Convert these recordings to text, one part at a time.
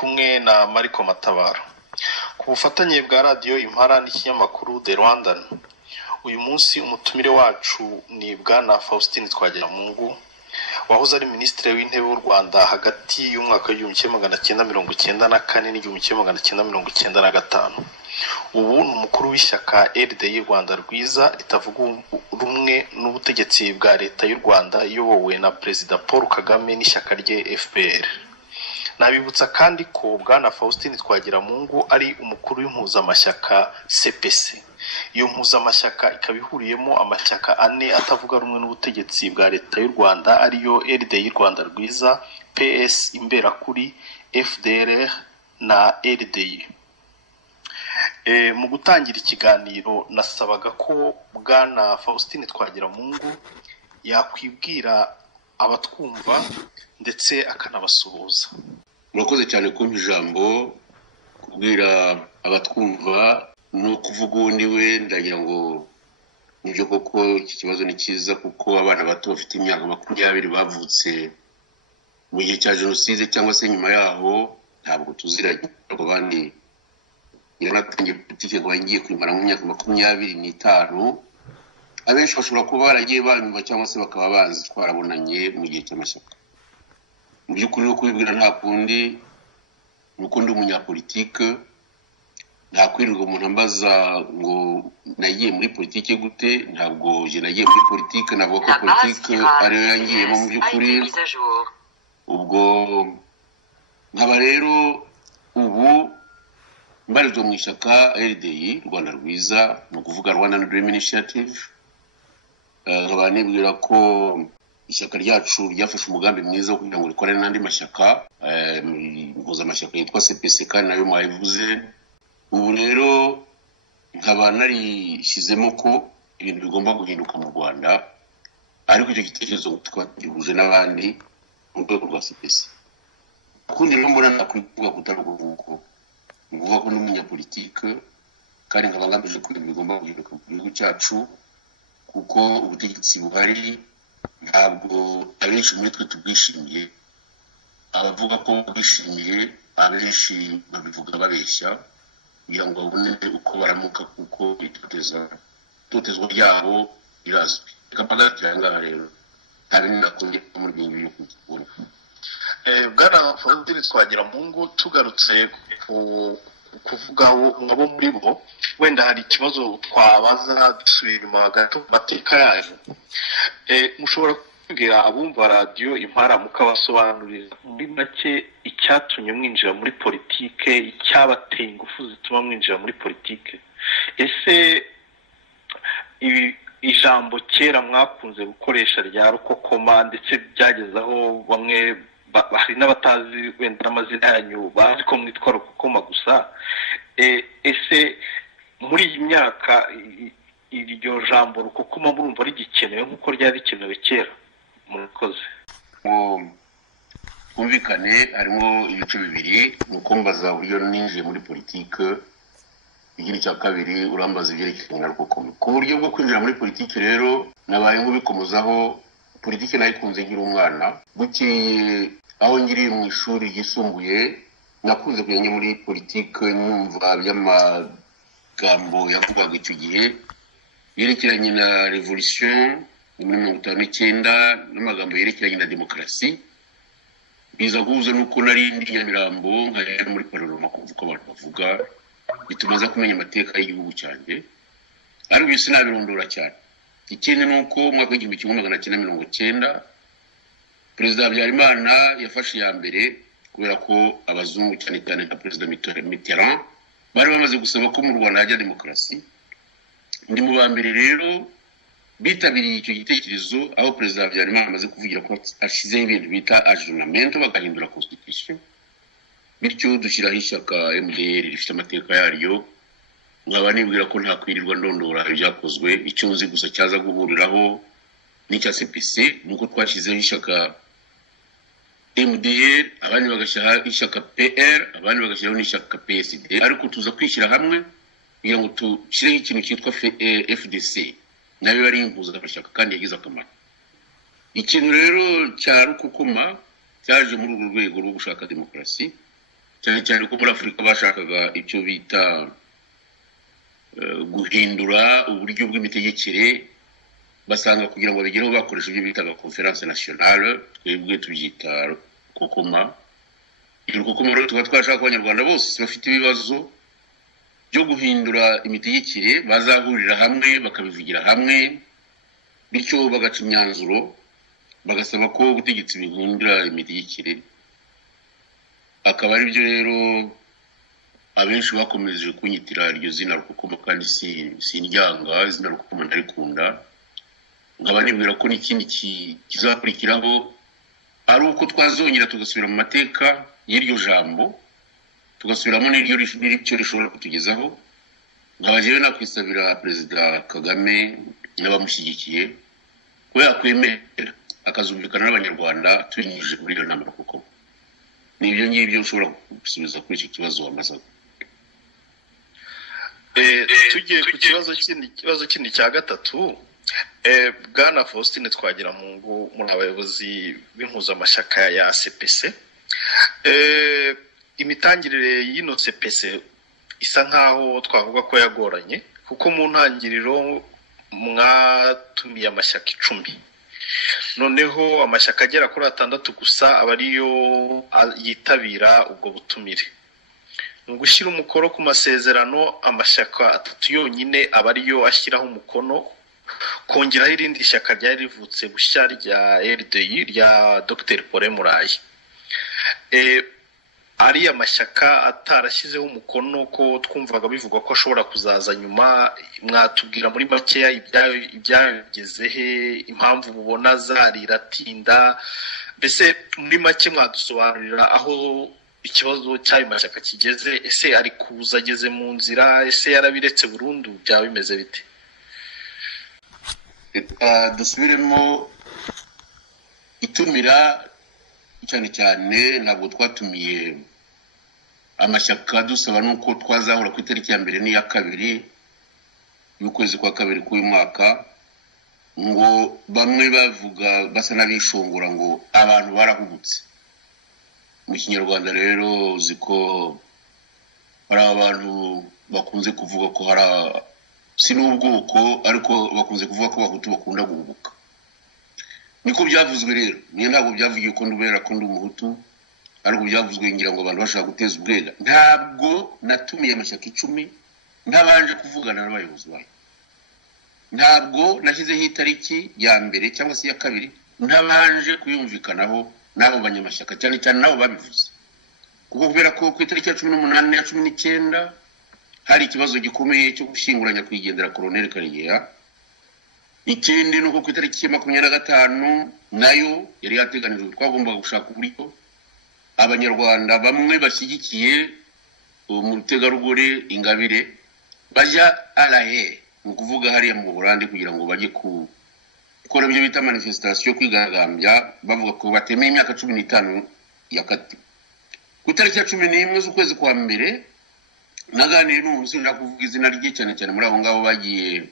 kumwe na Mariko Matabaro ku bufatanye bwa radio Impara n'ikinyamakuru The Rwandan. Uyu munsi umutumire wacu ni bwana Faustin Twagiramungu wahoze ari ministre w'intebe w'u Rwanda hagati y'umwaka w'1994 n'1995. Ubu ni umukuru w'ishyaka RDI Rwanda Rwiza ritavuga rumwe n'ubutegetsi bwa leta y'u Rwanda iyobowe na President Paul Kagame n'ishyaka rye FPR. Nabibutsa kandi ko bwana Faustin Twagiramungu ari umukuru w'impuzamashyaka CPC. Iyo mpuzamashyaka ikabihuriyemo amashyaka ane atavuga rumwe n'ubutegetsi bwa leta y'u Rwanda ariyo RDI Rwanda Rwiza, PS Imberakuri, FDLR na RDI. Mu gutangira ikiganiro nasabaga ko bwana Faustin Twagiramungu yakwibwira abatwumva ndetse akanabasuhuza. Murakoze cyane kumpa ijambo kubwira abatwumva no kuvuga undi we ndagira ngo nibyo koko iki kibazo ni cyiza kuko abana bato bafite imyaka 20 bavutse mu gihe cya jenoside cyangwa se nyuma yaho ntabwo tuziranye abandi yanatangiye politike ngo ngiye kwimara mu myaka 25 abenshi bashobora kuba baragiye banyumva cyangwa se bakaba bazi twarabonanye mu gihe cy'amashyaka. Mu by'ukuri no kubibwira nta kundi nuko ndi umunyapolitike, nta kwirirwa umuntu ambaza ngo nagiye muri politike gute, ntabwo je nagiye muri politike, ntabwo ko politike ariyo yangiyemo mu by'ukuri. Ubwo nkaba rero ubu mbarizwa mu ishyaka RDI Rwanda Rwiza, no kuvuga Rwandan Dream Initiative. Nkaba nibwira ko ishyaka ryacu ryafashe umugambi mwiza wo kugira ngo rikorane n'andi mashyaka, impuzamashyaka yitwa CPC kandi nayo mwayivuze. Ubu rero nkaba narishyizemo ko ibintu bigomba guhinduka mu Rwanda, ariko icyo gitekerezo twagihuje n'abandi mu rwego rwa CPC. Kundi rero mbona nakwivuga kutaruhuko nguvuga ko n'umunyapolitike kandi nkaba ngamije ko ibintu bigomba guhinduka mu gihugu cyacu, kuko ubutegetsi buhari ntabwo abenshi muri twe tubwishimiye. Abavuga ko bishimiye abenshi babivuga babeshya kugira ngo babone uko baramuka, kuko itotezwa ryabo irazwi. Kapagati ngaha rero ntabindi nakongera muri bintu byo kubona. Bwana Faustin Twagiramungu, tugarutse kuvuga ngabo muri bo, wenda hari ikibazo twabaza dusubira inyuma gato mateka yayo. Mushobora kubwira abumva radio Impara mukabasobanurira muri make icyatumye mwinjira muri politike, icyabateye ingufu zituma mwinjira muri politike? Ese ijambo kera mwakunze gukoresha rya rukokoma ndetse byagezaho bamwe hari n'abatazi wenda n'amazina yanyu bazi ko mwitwa rukokoma gusa, ese muri iyi myaka iryo jambo rukokoma murumva rigikenewe nk'uko ryari rikenewe kera? Murakoze. Kumvikane harimo ibice bibiri, nuko mbaza uburyo ninjiye muri politike. Igira cya kabiri urambaza ibyerekeye na rukokoma. Ku buryo bwo kwinjira muri politike rero nabaye ngubikomozaho. Politike nayikunze nkiri umwana, bukiye aho ngiri mu ishuri ryisumbuye nakunze kujya muri politike numva by'amagambo yavugaga icyo gihe yerekeranye na revolution muri 1959 n'amagambo yerekeranye na demokarasi. Biza guhuza nuko nari ndi Nyamirambo nkajya muri parlement kumva ko abantu bavuga, bitumaza kumenya amateka y'igihugu cyanjye, ariko bisi nabirondora cyane. Ikindi nuko umwaka w'1990 Perezida Habyarimana yafashe ya mbere kubera ko abazungu cyane cyane nka Perezida Mitterrand bari bamaze gusaba ko mu Rwanda hajya demokarasi. Ndi mu bambere rero bitabiriye icyo gitekerezo, aho Perezida Habyarimana amaze kuvugira ko ashizeho ibintu bita ajournament bagahindura constitution, bityo dushyiraho ishyaka MDR rifite amateka yaryo. Nkaba nibwira ko nta kwirirwa ndondora ibyakozwe, icyo nzi gusa cyaza guhuriraho n'icya CPC nuko twashyizeho ishyaka MDR, abandi bagashyiraho ishyaka PR, abandi bagashyiraho n'ishyaka PSD, ariko tuza kwishyira hamwe kugira ngo tushyireho ikintu cyitwa FDC, nayo bari impuza amashyaka kandi yagize akamaro. Ikintu rero cya rukokoma cyaje muri urwo rwego rwo gushaka demokarasi, cyane cyane ko muri Afurika bashakaga icyo bita guhindura uburyo bw'imitegekere, basanga kugira ngo bigereho bakoresha ibyo bitaga conference nationale, twebwe tubyita kokoma. Iyo kokoma rero tuba twashaka abanyarwanda bose bafite ibibazo byo guhindura imitegekere bazahurira hamwe bakabivugira hamwe, bityo bagaca imyanzuro bagasaba ko ubutegetsi bihindura imitegekere. Akaba ari byo rero abenshi bakomeje kunyitira iryo zina rukokoma, kandi si ndyanga izina rukokoma ndarikunda. Nkaba nibwira ko n'ikindi kizakurikiraho ari uko twazongera tugasubira mu mateka y'iryo jambo, tugasubiramo n'icyo rishobora kutugezaho. Nkaba jewe nakwisabira Perezida Kagame n'abamushyigikiye ko yakwemera akazumvikana n'abanyarwanda tubinyujije muri iyo nama rukokoma. Nibyo ngibyo ushobora gusubiza kuri icyo kibazo wamazaga. Tugiye ku kibazo kindi cya gatatu, Bwana Faustin Twagiramungu, muri abayobozi b'impuzamashyaka ya CPC, imitangirire y'ino CPC isa nkaho twavuga ko yagoranye, kuko mu ntangiriro mwatumiye amashyaka 10, noneho amashyaka agera kuri 6 gusa aba ariyo yitabira ubwo butumire. Mu gushyira umukono ku masezerano, amashyaka 3 yonyine aba ariyo ashyiraho umukono, kongeraho irindi shyaka ryari rivutse bushya rya RDI rya Dr Paul Murayi. Ari amashyaka atarashyizeho umukono ko twumvaga bivugwa ko ashobora kuzaza nyuma, mwatubwira muri makeya ibyagezehe, impamvu mubona zariratinda, mbese muri make mwadusobanurira aho ikibazo cy'ayo mashyaka kigeze. Ese ari kuza ageze mu nzira, ese yarabiretse burundu, byaba bimeze bite? Dusubiremo itumira cyane cyane, ntabwo twatumiye amashyaka dusaba nuko twazahura ku itariki ya 1 n'iya 2 y'ukwezi kwa 2 k'uyu mwaka, ngo bamwe bavuga basa n'abishongora ngo abantu barahubutse. Mu Kinyarwanda rero uziko hari abantu bakunze kuvuga ko hari si n'ubwoko, ariko bakunze kuvuga ko Abahutu bakunda guhubuka. Niko byavuzwe rero, niyo ntabwo byavugiye ko ndubera ko ndi Umuhutu, ariko byavuzwe ngira ngo abantu bashaka guteza ubwega. Ntabwo natumiye amashyaka 10 ntabanje kuvugana n'abayobozi bayo, ntabwo nashyizeho itariki ya 1 cyangwa se ya 2 ntabanje kuyumvikanaho n'abo banyamashyaka, cyane cyane nabo babivuze. Kuko kubera ko ku itariki ya 18 na 19 hari ikibazo gikomeye cyo gushyinguranya kwigendera Colonel Karegeya. Ikindi nuko ku itariki ya 25 nayo yari yateganijwe, twagombaga gushaka uburyo abanyarwanda bamwe bashyigikiye umutegarugori Ingabire bajya arahe, mu kuvuga hariya mu Buholandi, kugira ngo bajye gukora ibyo bita manifestation, kwigaragambya bavuga ko batemeye imyaka 15 yakatiwe. Ku itariki ya 11 z'ukwezi kwa 2 naganiriye n'umuntu sinda kuvuga izina rye, cyane cyane muri abo ngabo bagiye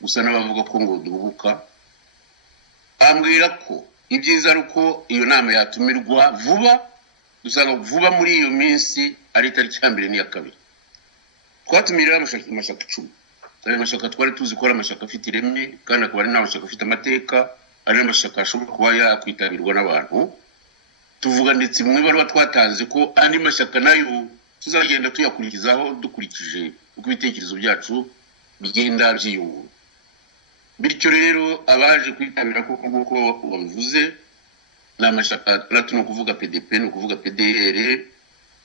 gusa n'abavuga ko ngo duhubuka, ambwira ko ibyiza ari uko iyo nama yatumirwa vuba, dusanga vuba muri iyo minsi ari itariki ya 1 n'iya 2. Twatumirira amashyaka 10. Ayo mashyaka twari tuzi ko ari amashyaka afite ireme, kandi akaba ari n'amashyaka afite amateka, ari amashyaka ashobora kuba yakwitabirwa n'abantu. Tuvuga ndetse mu ibaruwa twatanze ko andi mashyaka nayo tuzagenda tuyakurikizaho dukurikije uko ibitekerezo byacu bigenda byiyungura. Bityo rero abaje kwitabira koko nk'uko babivuze ni amashyaka 3, no kuvuga PDP, no kuvuga PDR,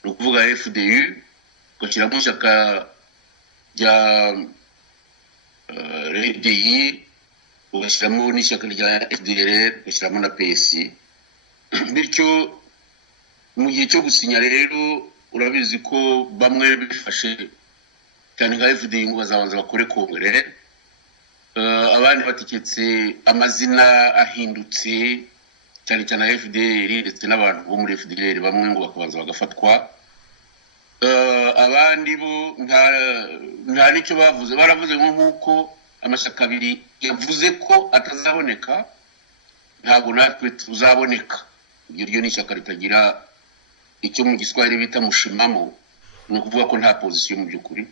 no kuvuga FDU, ugashyiramo ishyaka rya RDI, ugashyiramo n'ishyaka rya FDLR, ugashyiramo na PS. Bityo mu gihe cyo gusinya rero urabizi ko bamwe bifashe cyane nka FDI ngo bazabanza bakore kongere, abandi batiketse amazina ahindutse, cyane cyane FDL ndetse n'abantu bo muri FDL bamwe ngo bakabanza bagafatwa. Abandi bo nta nicyo bavuze, baravuze nk'uko amashyaka 2 yavuze ko atazaboneka, ntabwo natwe tuzaboneka. Iryo ni ishyaka ritagira icyo mu giswahili bita mushimamo, ni ukuvuga ko nta position mu by'ukuri.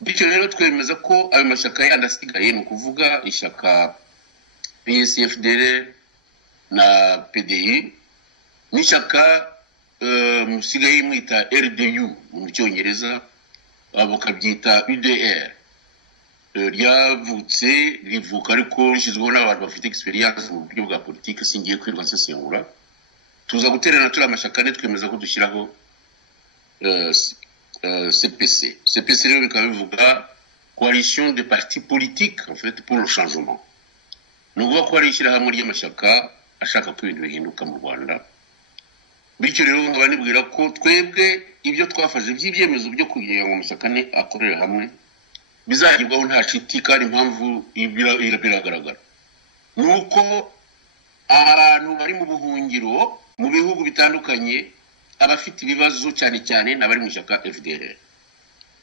Bityo rero twemeza ko ayo mashyaka yandi asigaye, ni ukuvuga ishyaka PSFDR na PDI n'ishyaka musigaye mwita RDU mu cyongereza, bakabyita UDR, ryavutse rivuka ariko rishyizweho n'abantu bafite experience mu buryo bwa politiki, singiye kwirwa nsesengura. Tuza guterana turi amashyaka ne twemeza ko dushyiraho CPC rero bikaba bivuga coalition de partis politiques en fait pour le changement. Nuvuga ko ari ishyirahamwe ry'amashyaka ashaka ko ibintu bihinduka mu Rwanda. Bityo rero nkaba nibwira ko twebwe ibyo twafashe by'ibyemezo byo kugira ngo amashyaka ne akorera hamwe bizagirwaho nta shiti, kandi impamvu biragaragara nuko abantu bari mu buhungiro mu bihugu bitandukanye abafite ibibazo cyane cyane n'abari mu ishyaka FDLR.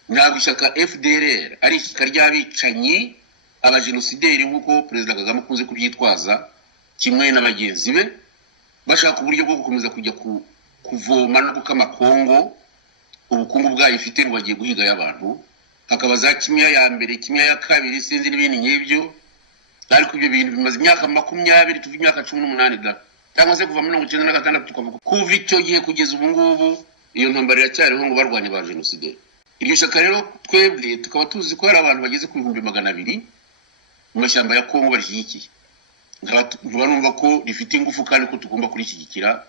Ntabwo ishyaka FDLR ari ishyaka ry'abicanyi abajenosideri nk'uko Perezida Kagame akunze kubyitwaza, kimwe n'abagenzi be bashaka uburyo bwo gukomeza kujya kuvoma no gukama Kongo ubukungu bwayo ifite ngo bagiye guhiga y'abantu, hakaba za kimya ya mbere, kimya ya kabiri, sinzi n'ibindi nk'ibyo. Ariko ibyo bintu bimaze imyaka 20, tuvuga imyaka 18 da, cyangwa se kuva 1996 tukavuga kuva icyo gihe kugeza ubu ngubu iyo ntambara iracyariho ngo barwanye ba genocide. Iryo shyaka rero twebwe tukaba tuzi ko hari abantu bageze ku 200,000 mu mashyamba ya Kongo barishyigikiye. Nkaba numva ko rifite ingufu kandi ko tugomba kurishyigikira.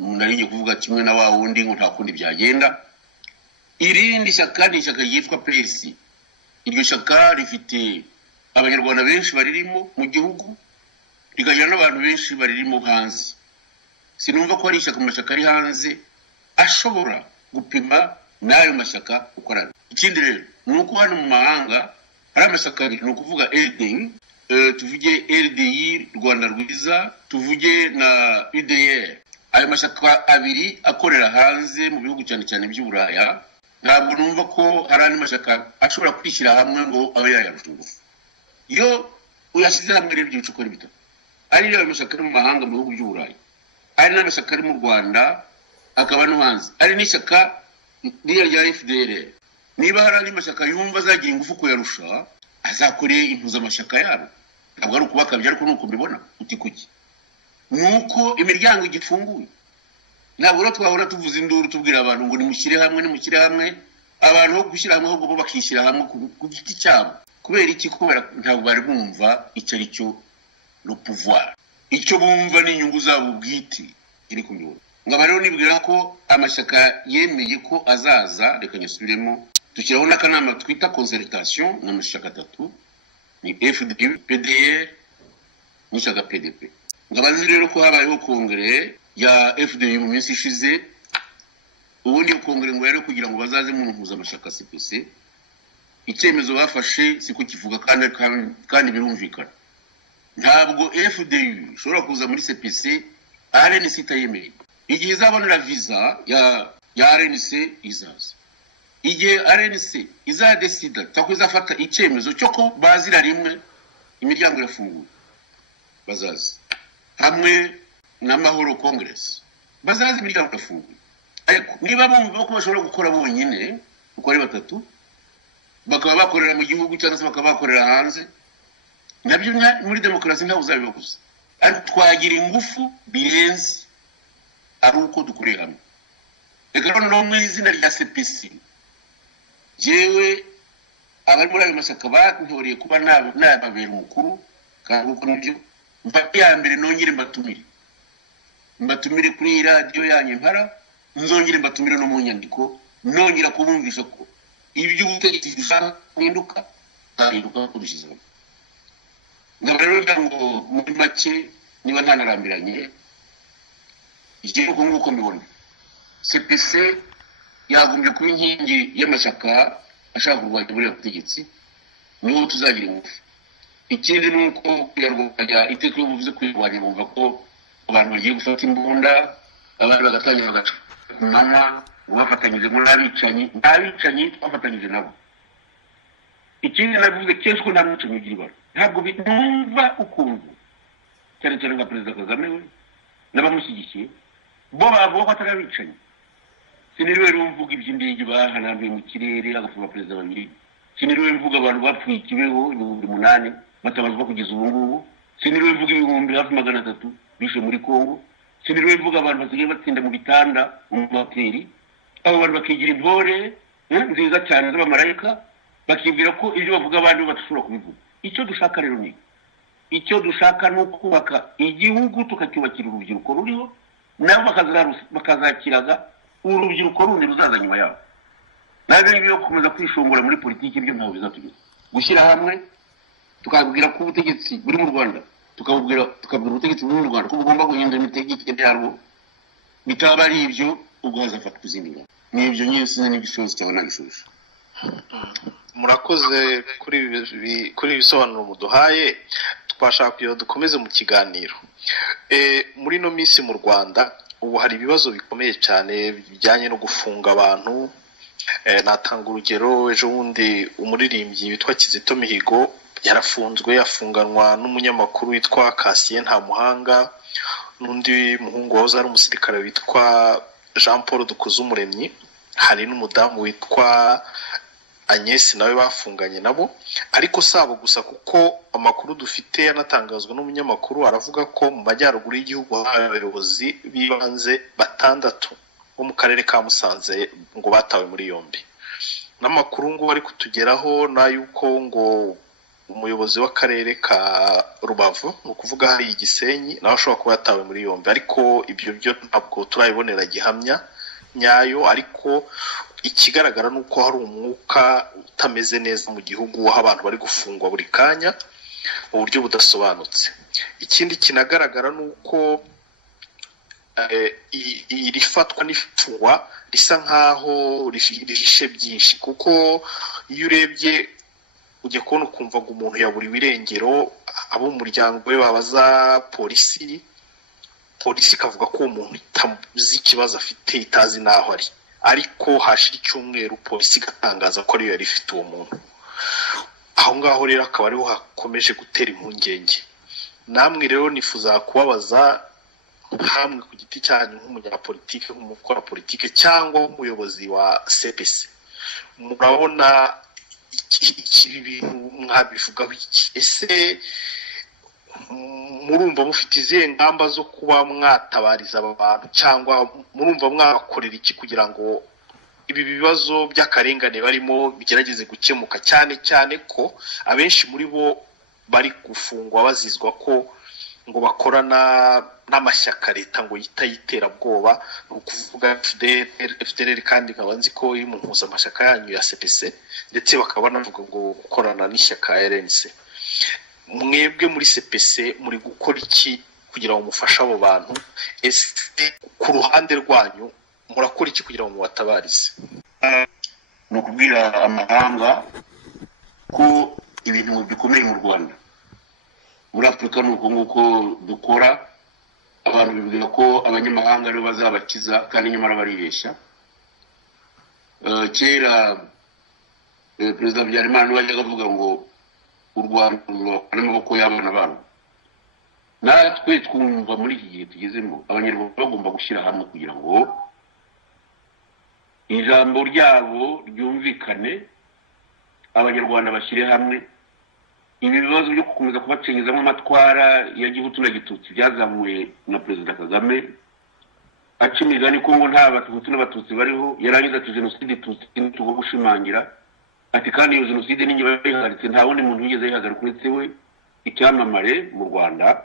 Umuntu ari kuvuga kimwe na wa wundi ngo nta kundi byagenda. Irindi shyaka ni ishyaka ryitwa PS. Iryo shyaka rifite abanyarwanda benshi baririmo mu gihugu, rigagira n'abantu benshi baririmo hanze. Sinumva ko ari ishyaka mu mashyaka ari hanze ashobora gupima n'ayo mashyaka ukorana. Ikindi rero ni uko hano mu mahanga hari amashyaka abiri, ni ukuvuga RDI, tuvuge RDI Rwanda Rwiza, tuvuge na UDR. Ayo mashyaka abiri akorera hanze mu bihugu cyane cyane by'Uburaya. Ntabwo numva ko hari andi mashyaka ashobora kwishyira hamwe ngo abe yayarusha ingufu. Iyo uyashyize hamwe rero by'ibice ukora bitatu, ari ayo mashyaka ari mu mahanga mu bihugu by'Uburaya, ari n'amashyaka ari mu Rwanda, akaba no hanze, ari n'ishyaka rya FDLR. Niba hari andi mashyaka yumva azagira ingufu kuyarusha, azakoreye impuzamashyaka yabo. Ntabwo ari ukubakabya, ariko nuko mbibona uti kuki nuko imiryango igifunguye. Ntabwo twahora tuvuza induru tubwira abantu ngo nimushyire hamwe, abantu ho gushyira hamwe ahubwo bakishyira hamwe ku giti cyabo. Kubera iki? Kubera ntabwo bari bumva icyo ari cyo le pouvoir, icyo bumva ni inyungu zabo bwite iri kumibona. Ngaba rero nibwira ko amashyaka yemeye ko azaza, reka nyasubiremo, dushyiraho n'akanama twita concertation n'amashyaka atatu, ni FDU, PDR n'ishyaka PDP. Ngaba nzi rero ko habayeho kongere ya FDU mu minsi ishize, ubundi kongere ngo yari kugira ngo bazaze mu mpuzamashyaka CPC. Icyemezo bafashe siko kivuga kandi birumvikana. Ntabwo FDU ishobora kuza muri CPC RNC itayemeye. Igihe izabonera visa ya RNC izaza. Igihe RNC izadesida takwizafata icyemezo cyo ko bazira rimwe imiryango irafunguye, bazaza hamwe n'Amahoro Congress, bazaza imiryango irafunguye. Ariko niba bumva ko bashobora gukora bonyine, uko ari batatu, bakaba bakorera mu gihugu cyangwa se bakaba bakorera hanze, nabyo muri demokarasi ntawe uzabibabuza. Ariko twagira ingufu birenze ari uko dukorera hamwe. Reka no mu izina rya CPC, jewe abari muri ayo mashyaka bantoreye kuba nababera umukuru, kandi uko nibyo mfata ya mbere nongere mbatumire kuri radio yanyu Impara, nzongere mbatumire no mu nyandiko, nongera kubumvisha ko ibyo ubutegetsi dushaka guhinduka kurushizaho. Ngaba rero ngo muri make niba ntanarambiranye, igihe nguko mbibona CPC yagombye kuba inkingi y'amashyaka ashaka kurwanya buriya butegetsi, niho tuzagira ingufu. Ikindi ni uko kuyarwanya, iteka iyo buvuze kuyarwanya bumva ko abantu bagiye gufata imbunda, abandi bagatangira bagaca ku manywa ngo bafatanyije ngo n'abicanyi twafatanyije nabo. Ikindi navuze kenshi ko nta mwicanyi ugira ibara. Ntabwo bitumva ukuntu cyane cyane nka Perezida Kagame we n'abamushyigikiye bo bavuga ko atarabicanyi siniriwe rumvuga iby'indege bahanambiye mu kirere agafuba perezida babiri siniriwe mvuga abantu bapfuye ikibeho 800 batabazwa kugeza ubu ngubu siniriwe mvuga ibihumbi hafi 300 bishe muri Kongo siniriwe mvuga abantu basigaye batsinda mu bitanda mu hoteli abo bantu bakigira intore nziza cyane z'abamarayika bakibwira ko ibyo bavuga abandi batashobora kubivuga icyo dushaka rero ni icyo dushaka no kubaka igihugu tukacyubakira urubyiruko ruriho nabo bakazakiraga urubyiruko rundi ruzaza nyuma yabo nabe ibyo gukomeza kwishongora muri politiki ibyo ntaho bizatugeza gushyira hamwe tukabwira ko ubutegetsi buri mu Rwanda tukabwira ubutegetsi buri mu Rwanda ko bugomba guhindura imitegekere yarwo bitaba ari ibyo uguhaza afata kuzindira n'ibyo nyese n'ibishobozi cyabona gishusho murakoze kuri ibisobanuro muduhaye twashaka kugira dukomeze mu kiganiro muri no minsi mu Rwanda ubu hari ibibazo bikomeye cyane bijyanye no gufunga abantu natanga urugero ejo bundi umuririmbyi witwa Kizito Mihigo yarafunzwe afunganwa n'umunyamakuru witwa Cassien Ntamuhanga n'undi muhungu wahoze ari umusirikare witwa Jean Paul Dukuzumuremyi hari n'umudamu witwa Agnes nawe bafunganye nabo ariko sabo gusa kuko amakuru dufite yanatangazwa n'umunyamakuru aravuga ko mu majyaruguru y'igihugu abayobozi bibanze 6 bo mu karere ka Musanze ngo batawe muri yombi n'amakuru ngo bari kutugeraho nayuko ngo umuyobozi w'akarere ka Rubavu no kuvuga hari Igisenyi nawe ashobora kuba yatawe muri yombi ariko ibyo byo ntabwo turabibonera gihamya nyayo ariko ikigaragara nuko hari umwuka utameze neza mu gihugu aho abantu bari gufungwa buri kanya mu buryo budasobanutse ikindi kinagaragara nuko irifatwa n'ifungwa risa nkaho rihishe byinshi kuko iyo urebye ujye kubona ukumva ngo umuntu yabura ibirengero abo umuryango we babaza polisi ikavuga ko umuntu itazi ikibazo afite itazi naho ari ariko hashira icyumweru polisi igatangaza ko ariyo yari ifite uwo muntu aho ngaho rero akaba ariho hakomeje gutera impungenge namwe rero nifuza kubabaza hamwe ku giti cyanyu nk'umunyapolitike nk'umukora politike cyangwa umuyobozi wa CPC murabona ibi bintu mwabivugaho iki ese murumva mufite izihe ngamba zo kuba mwatabariza abantu cyangwa murumva mwakorera iki kugira ngo ibi bibazo by'akarengane barimo bigerageze gukemuka cyane cyane ko abenshi muri bo bari gufungwa bazizwa ko ngo bakorana n'amashyaka leta ngo yiterabwoba no kuvuga FDLR kandi nkabanzi ko impuza amashyaka yanyu ya CPC ndetse bakaba banavuga ngo gukorana n'ishyaka RNC mwebwe muri CPC muri gukora iki kugira ngo mufashe abo bantu ese ku ruhande rwanyu murakora iki kugira ngo mubatabarize no kubwira amahanga ko ibintu bikomeye mu Rwanda muri Afrika nuko nguko dukora abantu bibwira ko abanyamahanga aribo bazabakiza kandi nyamara baribeshya kera Perezida Habyarimana wajyaga avuga ngo u Rwanda n'amaboko y'abana babo natwe twumva muri iki gihe tugezemo abanyarwanda bagomba gushyira hamwe kugira ngo ijambo ryabo ryumvikane abanyarwanda bashyire hamwe ibi bibazo byo gukomeza kubacengezamo amatwara ya gihutu na gitutsi byazamuye na Perezida Kagame aca imigani ko ngo nta Bahutu n'Abatutsi bariho yarangiza ati jenoside tutsi tugomba gushimangira ati kandi iyo jenoside ninjye bayihagaritse nta wundi muntu wigeze yihagarika uretse we icyamamare mu Rwanda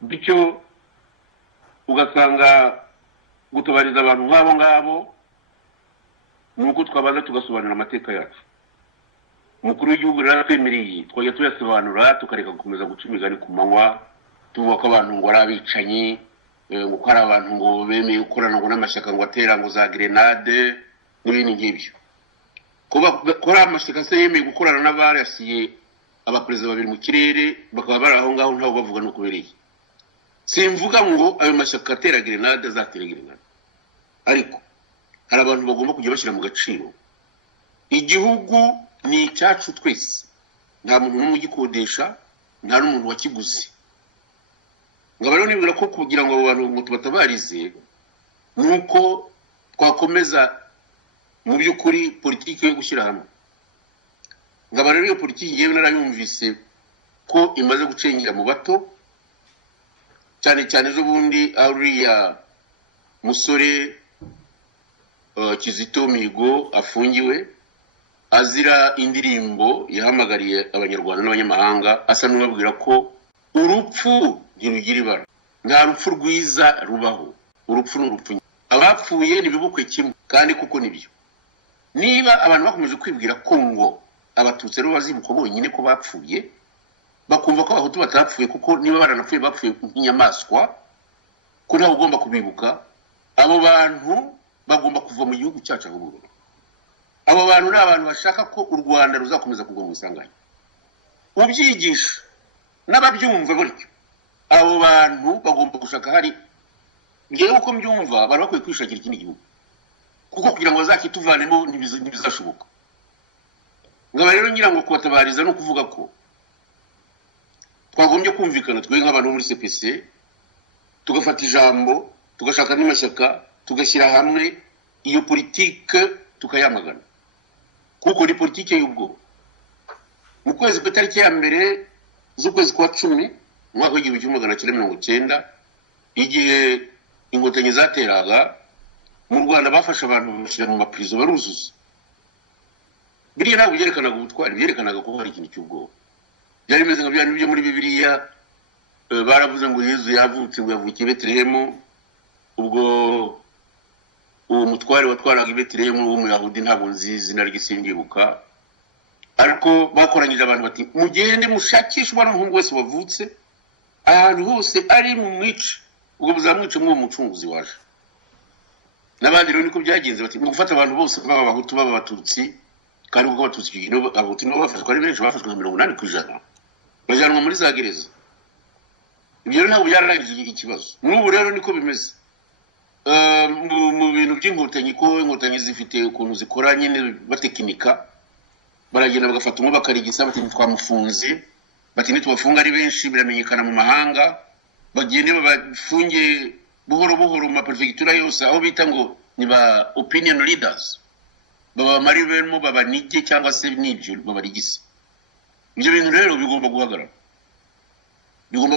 bityo ugasanga gutabariza abantu nk'abo ngabo nuko twabaza tugasobanura amateka yacu umukuru w'igihugu yaratwemereye twajya tuyasobanura tukareka gukomeza guca imigani ku manywa tuvuga ko abantu ngo ari abicanyi ngo ari abantu ngo bemeye gukorana ngo n'amashyaka ngo atera ngo za grenade n'ibindi nk'ibyo kuba amashyaka se yemeye gukorana n'abarasiye abaperezida babiri mu kirere bakaba bari aho ngaho ntaho bavuga no kubereye simvuga ngo ayo mashyaka atera grenade azatera grenade ariko hari abantu bagomba kujya bashyira mu gaciro igihugu ni icyacu twese nta muntu n'umwe ugikodesha nta n'umuntu wakiguze ngaba rero nibwira ko kugira ngo abo bantu ngo tubatabarize nuko twakomeza mu by'ukuri politiki yo gushyira hamwe. Ngaba rero iyo politiki yewe narayumvise ko imaze gucengera mu bato cyane cyane zo bundi ariya musore Kizito Mihigo afungiwe azira indirimbo yahamagariye abanyarwanda n'abanyamahanga asa n'ubabwira ko urupfu ntirugira ibara, nta rupfu rwiza rubaho, urupfu n'urupfu. Abapfuye nibibukwe kimwe kandi kuko nibyo. Niba abantu bakomeje kwibwira ko ngo abatutsi rero bazibuka bonyine ko bapfuye, bakumva ko abahutu batapfuye kuko niba baranapfuye bapfuye nk'inyamaswa, ko ntawe ugomba kubibuka, abo bantu bagomba kuva mu gihugu cyacu aho burundu. Abo bantu ni abantu bashaka ko u Rwanda ruzakomeza kugwa mu isanganya. Ubyigisha n'ababyumva buryo, abo bantu bagomba gushaka hari ngewe uko mbyumva bari bakwiye kwishakira ikindi gihugu, kuko kugira ngo bazakituvanemo ntibizashoboka. Ngaba rero ngira ngo kubatabariza no kuvuga ko twagombye kumvikana twe nk'abantu muri CPC, tugafata ijambo, tugashaka n'amashyaka, tugashyira hamwe iyo politike tukayamagana, kuko ni politike y'ubwo. Mu kwezi kw'itariki ya mbere z'ukwezi kwa 10 mwaka w'1990 igihe inkotanyi zateraga mu Rwanda, bafasha abantu bashyira mu maprizo baruzuza. Biriya ntabwo byerekanaga ubutwari, byerekanaga ko hari ikintu cy'ubwoba. Byari bimeze nka byari byo muri Bibiliya, baravuze ngo Yesu yavutse, ngo yavukiye i Betelehemu. Ubwo uwo mutware watwaraga i Betelehemu w'umuyahudi ntabwo nzi izina ry'isingibuka, ariko bakoranyije abantu bati mugende mushakishe umwana w'umuhungu wese wavutse ahantu hose ari mu mwice, ubwo muzamwice mw'uwo mucunguzi waje. N'abandi rero niko byagenze, bati mu gufata abantu bose baba abahutu baba abatutsi, kandi ubwo abatutsi cy'igino abahutu nabo bafashwe ari benshi, bafashwe 80% bajanwa muri za gereza. Ibyo rero ntabwo byararangije ikibazo. N'ubu rero niko bimeze. Mu bintu by'inkotanyi, ko inkotanyi zifite ukuntu zikora nyine batekinika, baragenda bagafata umwe bakarigisa, bati twamufunze, bati nitubafunga ari benshi biramenyekana mu mahanga, bagende bafunge buhoro buhoro mu prefectura yose, aho bita ngo ni ba opinion leaders, baba mari bemo babanige cyangwa se nibyo babarigisa. Ibyo bintu rero bigomba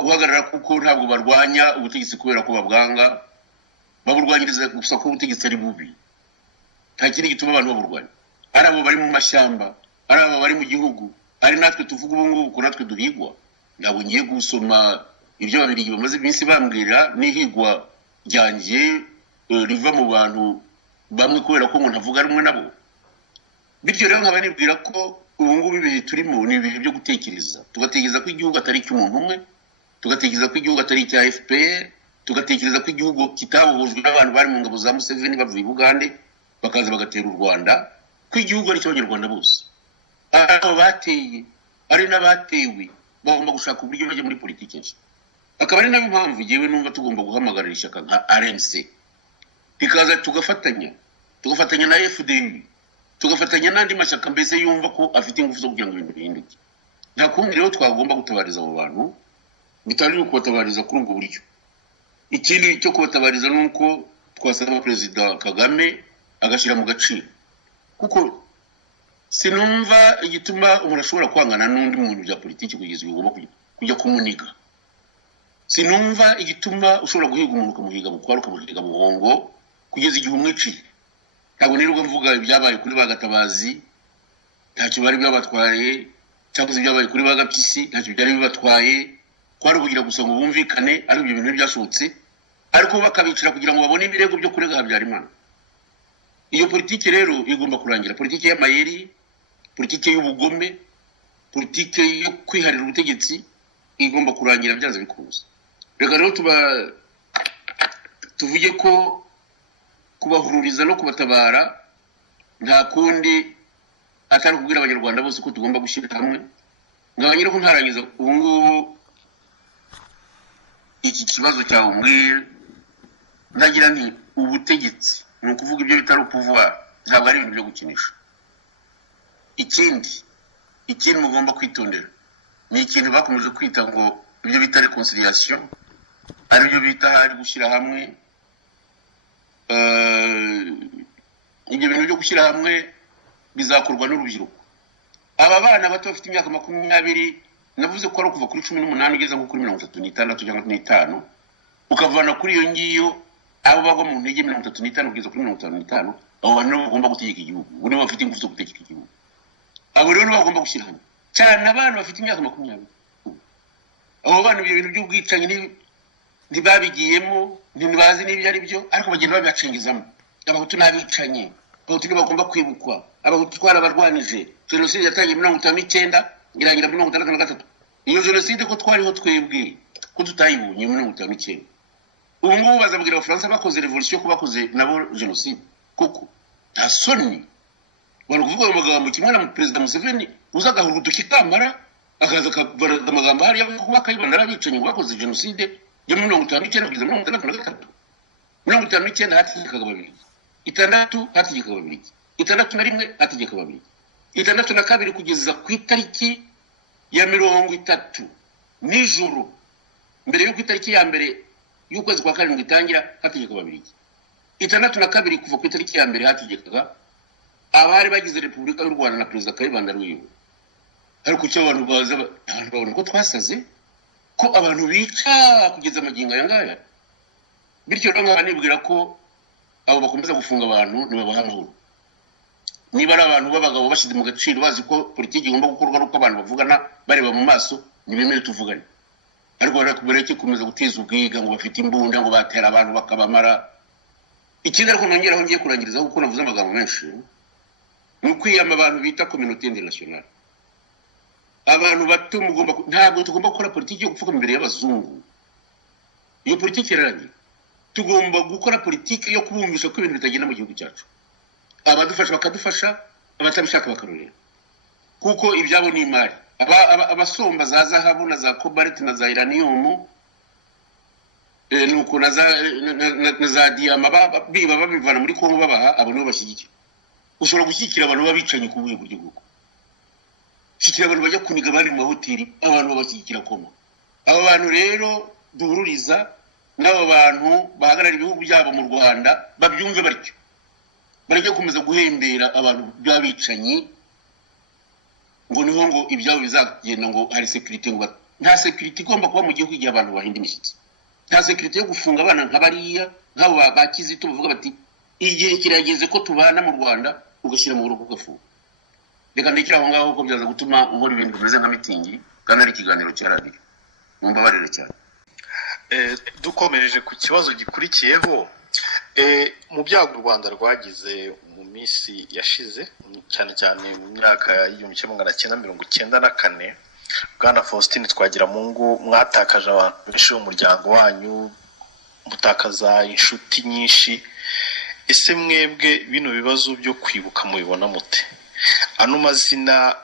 guhagarara, kuko ntabwo barwanya ubutegetsi kubera ko babwanga, baburwanyiriza gusa ko ubutegetsi ari bubi. Nta kindi gituma abantu baburwanya, ari abo bari mu mashyamba, ari abo bari mu gihugu, ari natwe tuvuga ubu ngubu ko natwe duhigwa. Ntabwo ngiye gusoma ibyo babirigi bamaze iminsi bambwira, n'ihigwa ryanjye riva mu bantu bamwe kubera ko ngo ntavuga rumwe nabo. Bityo rero nkaba nibwira ko ubu ngubu ibihe turimo ni ibihe byo gutekereza, tugatekereza ko igihugu atari cy'umuntu umwe, tugatekereza ko igihugu atari icya FPR, tugatekereza ko igihugu kitabohojwe n'abantu bari mu ngabo za Museveni bavuye i Bugande bakaza bagatera u Rwanda, ko igihugu ari cy'abanyarwanda bose. Abo bateye ari n'abatewe bagomba gushaka uburyo bajya muri politiki nshya. Akaba ari nayo mpamvu yewe numva tugomba guhamagarira ishyaka nka RNC rikaza tugafatanya na FDU, tugafatanya n'andi mashyaka mbese yumva ko afite ingufu zo kugira ngo ibintu bihinduke. Nta kundi rero twagomba gutabariza abo bantu, bitari kubatabariza kuri ubwo buryo. Ikindi cyo kubatabariza nuko twasaba Perezida Kagame agashyira mu gaciro, kuko sinumva igituma umuntu ashobora kwangana n'undi muntu bya politiki kugeza ugomba kujya kumuniga. Sinumva igituma ushobora guhiga umuntu ukamuhiga bukwaro, ukamuhiga buhongo kugeza igihe umwiciye. Ntabwo nirirwa mvuga ibyabaye kuri Bagatabazi, ntacyo bari babatwaye, cyangwa se ibyabaye kuri Bagapyisi ntacyo byari bibatwaye, kwari kugira gusa ngo bumvikane, ari ibyo bintu byashobotse, ariko bakabicira kugira ngo babone ibirego byo kurega Habyarimana. Iyo politiki rero igomba kurangira, politiki y'amayeri, politiki y'ubugome, politiki yo kwiharira ubutegetsi igomba kurangira byanze bikunze. Reka rero tuvuge ko kubahururiza no kubatabara nta kundi atari kubwira abanyarwanda bose ko tugomba gushyira hamwe. Ngabanyira ko ntarangiza ubu ngubu iki kibazo cyawe mbwira, ndagira nti ubutegetsi ni ukuvuga ibyo bitari pouvoir, ntabwo ari ibintu byo gukinisha. Ikindi mugomba kwitondera ni ikintu bakomeje kwita ngo ibyo bita reconciliation, aribyo bita hari gushyira hamwe ibyo bintu byo gushyira hamwe bizakorwa n'urubyiruko. Aba bana bato bafite imyaka 20 navuze ko ari kuva kuri 18 ugeze nko kuri 36 cyangwa 5 ukavana kuri iyo ngiyo abo bagwa mu ntege 35 kugeza kuri 55 abo bantu bagomba gutegeka igihugu, buri bafite ingufu zo gutegeka igihugu. Abo rero bagomba gushyira hamwe cyane abantu bafite imyaka 20. Abo bana ibyo bintu by'ubwicanyi ntibabigiyemo, ntibazi n'ibyo ari byo, ariko bagenda babacengezamo. Abahutu n'abicanye, abahutu bagomba kwibukwa, abahutu twarabarwanije. Jenoside yatangiye 1959 irangira 1963. Iyo jenoside ko twariho twebwe ko tutayibonye 1959. Ubu ngubu bazabwira Abafaransa bakoze revolution ko bakoze nabo jenoside. Koko nta soni bari kuvuga ayo magambo kimwe na Perezida Museveni uzagahura udukikamara akaza akavara amagambo hariya ko bakayibona n'abicanye bakoze jenoside yo 1959 kugeza 1963. 1959 hategekaga babiri, 6 hategekaga babiri, 61 hategekaga babiri, 62 kugeza ku itariki ya 30 nijoro mbere y'uko itariki ya mbere y'ukwezi kwa 7 itangira hategekaga babiri, 62 kuva ku itariki ya mbere hategekaga abari bagize Repubulika y'u Rwanda na Perezida Kayibanda Rwiwe. Ariko cyo abantu babona ko twasaze ko abantu bica kugeza amagingo aya ngaya. Bityo rero nibwira ko abo bakomeza gufunga abantu nibabaha amahoro. Niba ari abantu b'abagabo bashize mu gaciro bazi ko politiki igomba gukorwa ari uko abantu bavugana bareba mu maso, nibemere tuvugane. Ariko barakubereke kumeza guteza ubwiga ngo bafite imbunda ngo batera abantu bakabamara. Ikindi ariko nongeraho ngiye kurangiriza kuko navuze amagambo menshi, ni ukwiyama abantu bita communauté internationale. Abantu bato mugomba ntabwo tugomba gukora politiki yo gupfuka imbere y'abazungu. Iyo politiki irarangiye. Tugomba gukora politiki yo kubumvisha ko ibintu bitagenda mu gihugu cyacu. Abadufasha bakadufasha, abatabishaka bakarorera. Kuko ibyabo ni imari. Abasomba za zahabu na za cobalt na za uranium nuko na za diama biba babivana muri Kongo babaha abo nibo bashyigikira. Ushobora gushyikira abantu babicanye ku buye buryo bwuko. Shikira abantu bajya kuniga bari mu hoteli, abantu babashyigikira koma. Aba bantu rero duhururiza n'abo bantu bahagarara ibihugu byabo mu Rwanda babyumve baryo. Barajya kumeza guhembera abantu byabicanyi ngo niho ngo ibyabo bizagenda ngo hari security ngo nta security igomba kuba mu gihugu igihe abantu bahinda imishyitsi. Nta security yo gufunga abana nk'abariya nk'abo bakizito bavuga bati igihe kirageze ko tubana mu Rwanda ugashyira mu rugo gafunga. Reka ndekira aho ngaho ko byaza gutuma nkora ibintu bimeze nka mitingi kandi ari ikiganiro cya radio. Mumbabarire cyane. Dukomereje ku kibazo gikurikiyeho, mu byago u Rwanda rwagize mu minsi yashize cyane cyane mu myaka ya 1994, Bwana Faustin Twagiramungu mwatakaje abantu benshi mu muryango wanyu, mutakaza inshuti nyinshi. Ese mwebwe bino bibazo byo kwibuka mubibona mute? Ano mazina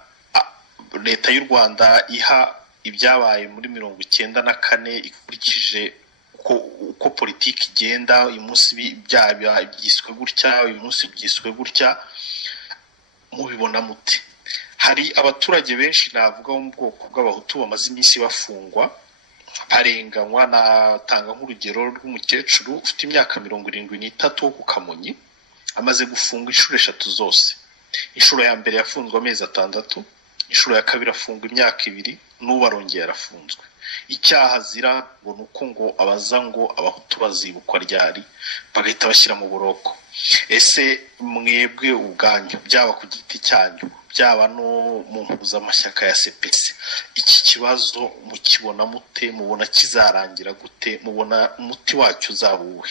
leta y'u Rwanda iha ibyabaye muri 1994 ikurikije uko politiki igenda, uyu munsi byiswe gutya, uyu munsi byiswe gutya, mubibona mute? Hari abaturage benshi navuga mu bwoko bw'abahutu bamaze iminsi bafungwa barenganywa. Natanga nk'urugero rw'umukecuru ufite imyaka 73 ku Kamonyi, amaze gufunga inshuro 3 zose. Inshuro ya mbere yafunzwe amezi 6, inshuro ya kabiri afungwa imyaka 2, n'ubu arongera arafunzwe. Icyaha zira ngo nuko ngo abaza ngo abahutu bazibukwa ryari bagahita bashyira mu buroko. Ese mwebwe ubwanyu byaba ku giti cyanyu byaba no mu mpuzamashyaka ya CPC, iki kibazo mukibona mute? Mubona kizarangira gute? Mubona umuti wacyo uzabuwe?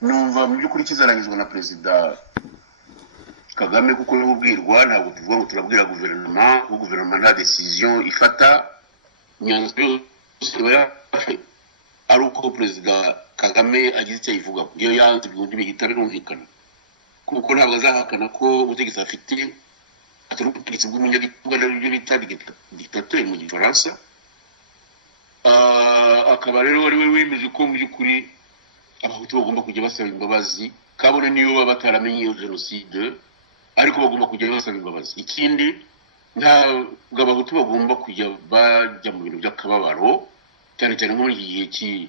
Numva mu by'ukuri kizarangizwa na Perezida Kagame kuko n'ubwirwa ntabwo tuvuga ngo turabwira guverinoma nta decision ifata nyanzuro ari uko Perezida Kagame agize icyo yivuga. Iyo yanze ibintu bihita birumvikana kuko ntabwo azahakana ko ubutegetsi afite atari ubutegetsi bw'umunyagitugu n'ibyo bita dictateur mu Gifaransa. Akaba rero wari we wemeje ko mu by'ukuri abahutu bagomba kujya basaba imbabazi, kabone niyo baba bataramenye iyo jenoside, ariko bagomba kujya basaba imbabazi. Ikindi ntabwo abahutu bagomba kujya bajya mu bintu by'akababaro, cyane cyane nko mu gihe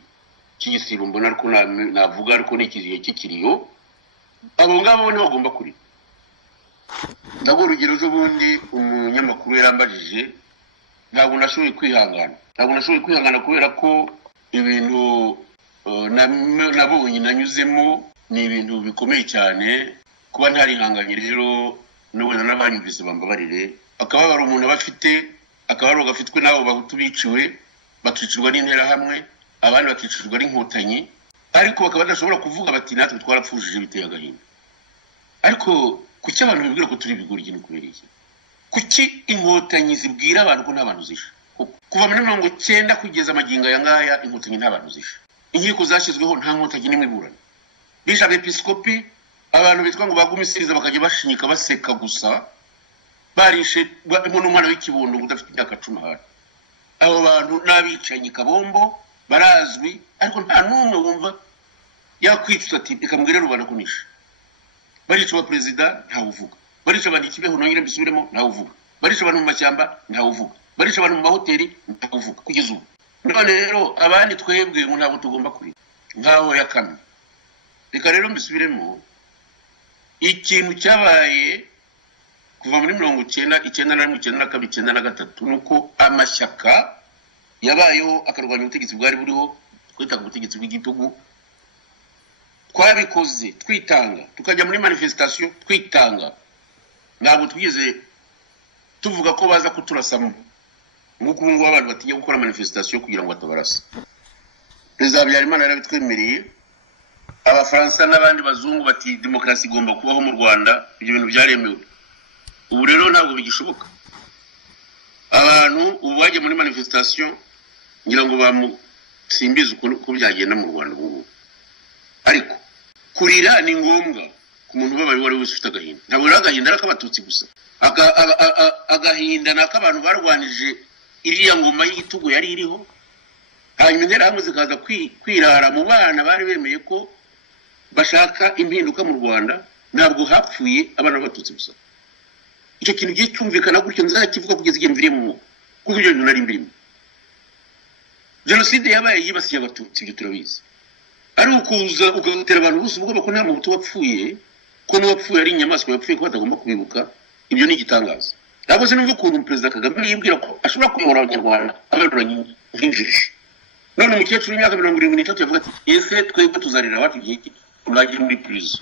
cy'igisibo mbona ariko navuga ariko n'ikizihe cy'ikiriyo abo ngabo ni bagomba kuri ndabwo urugero zo bundi umunyamakuru yarambajije ntabwo nashoboye kwihangana kubera ko ibintu nabonye nanyuzemo ni ibintu bikomeye cyane kuba ntarihanganye rero n'ubona n'abanyumvise bambabarire akababara umuntu abafite akababaro gafitwe n'abo bahutu biciwe bakicirwa n'intera hamwe abandi bakicirwa n'inkotanyi ariko bakaba badashobora kuvuga bati natwe twarapfushije biteye agahinda ariko kuki abantu bibwira ko turi bigoryi ni kubera iki kuki inkotanyi zibwira abantu ko nta bantu zisha kuva muri 90 kugeza amaginga ya ngaya inkotanyi nta bantu zisha inkiko zashyizweho nta nkotanyi nimwe iburana bisha abepiskopi abantu bitwa ngo bagumisiriza bakajya bashinyika baseka gusa barishe n'umwana w'ikibondo udafite imyaka 10 hari abo bantu n'abicanyi kabombo barazwi ariko nta numwe wumva yakwitsa ati ikamubwira rubana kunisha barica wa president nta uvuga barica abandi kibeho nongere mbisubiremo nta uvuga barica abantu mu mashyamba nta uvuga barica abantu mu mahoteli nta uvuga kugeza ubu none rero abandi twebwe ngo ntabwo tugomba kuri nkaho yakamye reka rero mbisubiremo ikintu cyabaye kuva muri 1992 nuko amashyaka yabayeho akarwanya ubutegetsi bwari buriho kwita ku butegetsi bw'igitugu twabikoze twitanga tukajya muri manifestation twitanga ntabwo twigeze tuvuga ko baza kuturasamo nk'uko ngo abantu batinya gukora manifestation kugira ngo batabarasa Perezida Habyarimana yarabitwemereye abafaransa n'abandi bazungu bati demokarasi igomba kubaho mu Rwanda ibyo bintu byaremewe ubu rero ntabwo bigishoboka abantu ubu bagiye muri manifestation ngira ngo bamusimbize uko byagenda mu Rwanda ubu ariko kurira ni ngombwa ku muntu babaye wari wese ufite agahinda ntabwo agahinda arakabatutsi gusa agahinda n'akabantu barwanije iriya ngoma y'igitugu yari iriho hanyuma intera hamwe zikaza kwirara mu bana bari bemeye ko bashaka impinduka mu Rwanda ntabwo hapfuye abana b'abatutsi gusa icyo kintu giye cyumvikana gutyo nzakivuga kugeza igihe mvirimo kuko ibyo bintu nari mbirimo jenoside yabaye yibasiye abatutsi ibyo turabizi ari ukuza ugatera abantu bose ubwo ko nta muntu wapfuye ko n'uwapfuye ari inyamaswa yapfuye ko batagomba kubibuka ibyo ni igitangaza ntabwo se numva ukuntu Perezida Kagame yibwira ko ashobora kuyobora abanyarwanda abaruranye nk'injiji none umukecuru w'imyaka 73 yavuga ati ese twebwe tuzarira abacu igihe uragiye muri prison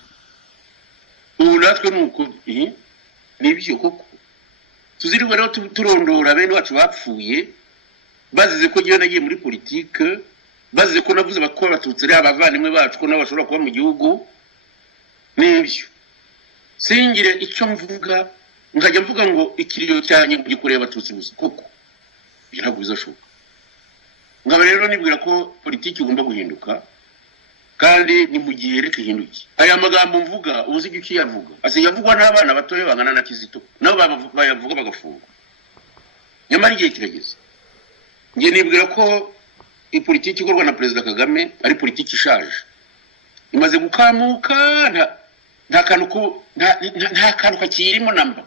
ubu natwe nuko nibyo koko tuzirirwa rero turondora bene wacu bapfuye bazize ko giye nagiye muri politique bazize ko navuze bakora abatutsi ari abavandimwe bacu ko nabashobora kuba mu gihugu nibyo singire icyo mvuga nkajya mvuga ngo ikiriyo cyanye gikoreye abatutsi gusa koko ntabwo bizashoboka ngaba rero nibwira ko politiki igomba guhinduka kandi ni mu gihe reka ihinduke aya magambo mvuga uzi icyo yavuga asiyavugwa n'abana batoye bangana na Kizito nabo bayavuga bagafunga nyamara igihe kirageze ngiye nibwira ko ipolitiki ikorwa na Perezida Kagame ari politiki ishaje imaze gukamuka nta kantu kakirimo namba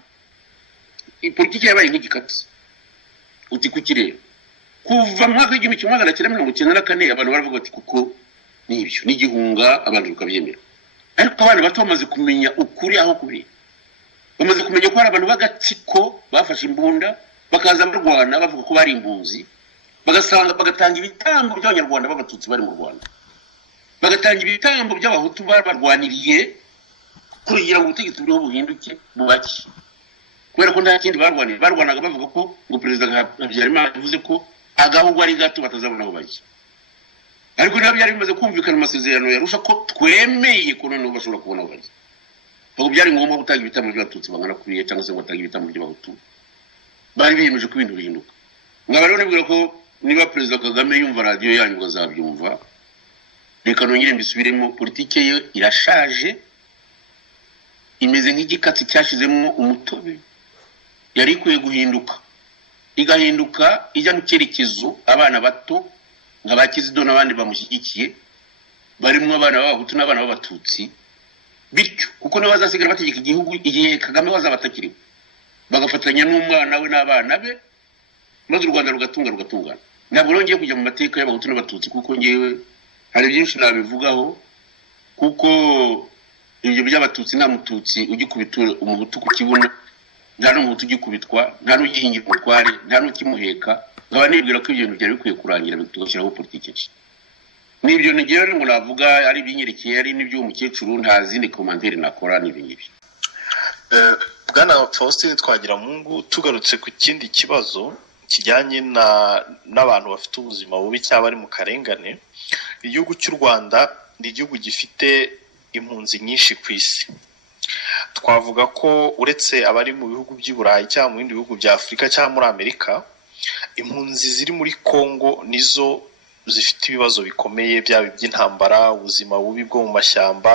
ipolitiki yabaye nk'igikatsi uti kukireba kuva mu mwaka w'igihumbi kimwe magana cyenda 1994 abantu baravuga ati kuko nibyo n'igihunga abantu bakabyemera ariko abana bato bamaze kumenya ukuri aho kuri bamaze kumenya ko hari abantu bagatsiko bafashe imbunda bakaza barwana bavuga ko bari impunzi bagatanga ibitambo by'abanyarwanda b'abatutsi bari mu Rwanda bagatanga ibitambo by'abahutu barwaniriye kugira ngo ubutegetsi buriho buhinduke bubaki kubera ko nta kindi barwanaga bavuga ko ngo Perezida Habyarimana yavuze ko agahugwa ari gato batazabona aho bajya ariko nabyo yari bimaze kumvikana amasezerano yarusha ko twemeye ko none bashobora kubona aho bajya ntabwo byari ngombwa gutanga ibitambo by'abatutsi bangana kuriye cyangwa se gutanga ibitambo by'abahutu bari biyemeje ko ibintu bihinduka ngaba rero nibwira ko niba Perezida Kagame yumva radio yanyu bazabyumva reka nongere mbisubiremo politike ye irashaje imeze nk'igikatsi cyashizemo umutobe yari ikwiye guhinduka igahinduka ijya mu cyerekezo abana bato nk'abakizido n'abandi bamushyigikiye barimo abana b'abahutu n'abana b'abatutsi bityo kuko niba bazasigara bategeka igihugu igihe Kagame wazabatakiriwe bagafatanya n'umwana we n'abana be maze u Rwanda rugatungana ntabwo ngiye kujya mu mateka y'abahutu n'abatutsi kuko ngewe hari byinshi nabivugaho kuko ibyo by'abatutsi nta mututsi ugikubitura umuhutu ku kibuno, nta n'umuhutu ugikubitwa, nta n'ugihingira umutware, nta n'ukimuheka. nkaba nibwira ko ibyo bintu byari bikwiye kurangira tugashyiraho politiki nshya. N'ibyo nigera ngo navuga ari ibinyerekeye ari n'ibyo umukecuru, nta zindi commentaire nakora n'ibi ngibi. Bwana Faustin Twagiramungu, tugarutse ku kindi kibazo kijyanye n'abantu bafite ubuzima bubi cyangwa bari mu karengane, igihugu cy'u Rwanda ni igihugu gifite impunzi nyinshi ku isi. Twavuga ko uretse abari mu bihugu by'i Burayi cyangwa mu bindi bihugu bya Afurika cyangwa muri Amerika, impunzi ziri muri Kongo nizo zifite ibibazo bikomeye, byaba iby'intambara, ubuzima bubi bwo mu mashyamba,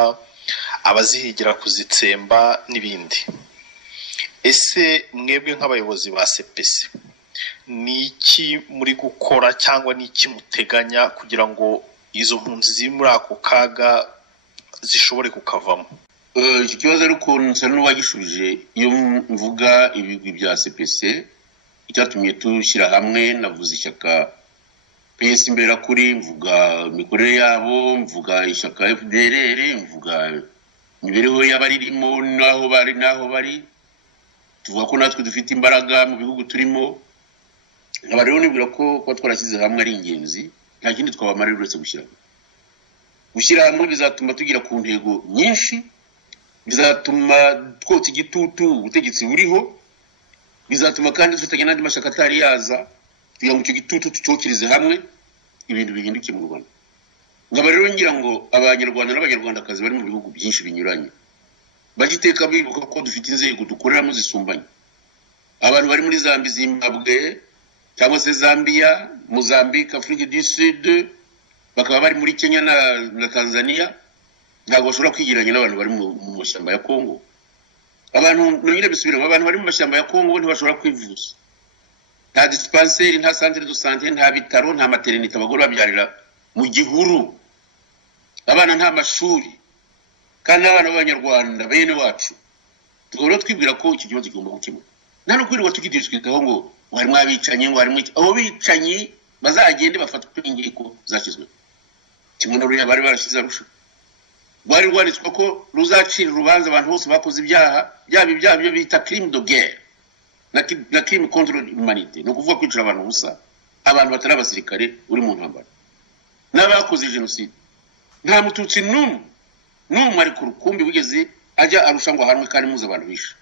abazihigira kuzitsemba n'ibindi. Ese mwebwe nk'abayobozi ba CPC ni iki muri gukora cyangwa ni iki muteganya kugira ngo izo mpunzi ziri muri ako kaga zishobore kukavamo? Iki kibazo ariko nsa n'uwagishubije iyo mvuga ibigwi bya CPC. Icyatumye tushyira hamwe navuze ishyaka PS Imberakuri, mvuga imikorere yabo, mvuga ishyaka FDLR, mvuga imibereho y'abaririmo naho bari, tuvuga ko natwe dufite imbaraga mu bihugu turimo. Nkaba rero nibwira ko kuba twarashyize hamwe ari ingenzi, nta kindi twabamarira uretse gushyira hamwe bizatuma tugira ku ntego nyinshi, bizatuma twotsa igitutu ubutegetsi buriho, bizatuma kandi dufatanya n'andi mashyaka atari yaza kugira ngo icyo gitutu tucyokirize hamwe ibintu bihinduke mu Rwanda. Nkaba rero ngira ngo abanyarwanda n'abanyarwandakazi bari mu bihugu byinshi binyuranye bagiteka bibuka ko dufite inzego dukoreramo zisumbanye. Abantu bari muri Zimbabwe cyangwa se Zambia, Mozambique, Afrique du Sud, bakaba bari muri Kenya na Tanzania, ntabwo bashobora kwigiranya n'abantu bari mu mashyamba ya Kongo. Abantu nongere bisubiramo, abantu bari mu mashyamba ya Kongo ntibashobora kwivuza. Nta dispensaire, nta centre de santé, nta bitaro, nta maternité abagore babyarira mu gihuru. Abana nta mashuri. Kandi abana b'abanyarwanda bene wacu tugomba twibwira ko iki kibazo kigomba gukemuka. Nta no kwirirwa tukidishwitaho ngo harimo abicanyi, ngo harimo abo bicanyi bazagende bafatwe ingiko zashyizwe. Kimwe na ruriya bari barashize arusha. Rwari rwanditswe ko ruzacira urubanza abantu bose bakoze ibyaha, byaba ibyaha byo bita crime de guerre na crime contre l'humanité, no kuvuga kwicira abantu busa, abantu batari abasirikare uri mu ntambara n'abakoze genocide. Nta mututsi n'umwe ari ku rukumbi wigeze ajya arusha ngo ahanwe kandi muze abantu bisha.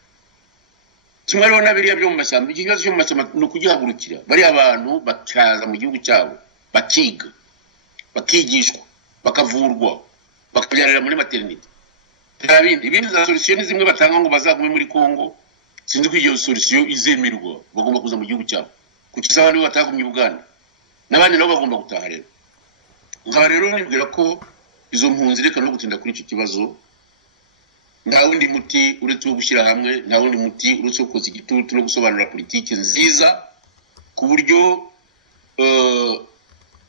Kimwe rero n'abiriya byo mu mashyamba, ikibazo cyo mu mashyamba ni ukugihagurukira. Bari abantu bakaza mu gihugu cyabo, bakiga, bakigishwa, bakavurwa, bakabyarira muri maternité. Ibindi za solution zimwe batanga ngo bazagume muri Kongo, sinzi ko iyo solution izemerwa, bagomba kuza mu gihugu cyabo. Kuki abandi batagumye Uganda n'abandi nabo bagomba gutaha rero. Nkaba rero nibwira ko izo mpunzi reka no gutinda kuri icyo kibazo, nta wundi muti uretse wo gushyira hamwe, nta wundi muti uretse wo koza igitutu no gusobanura politiki nziza ku buryo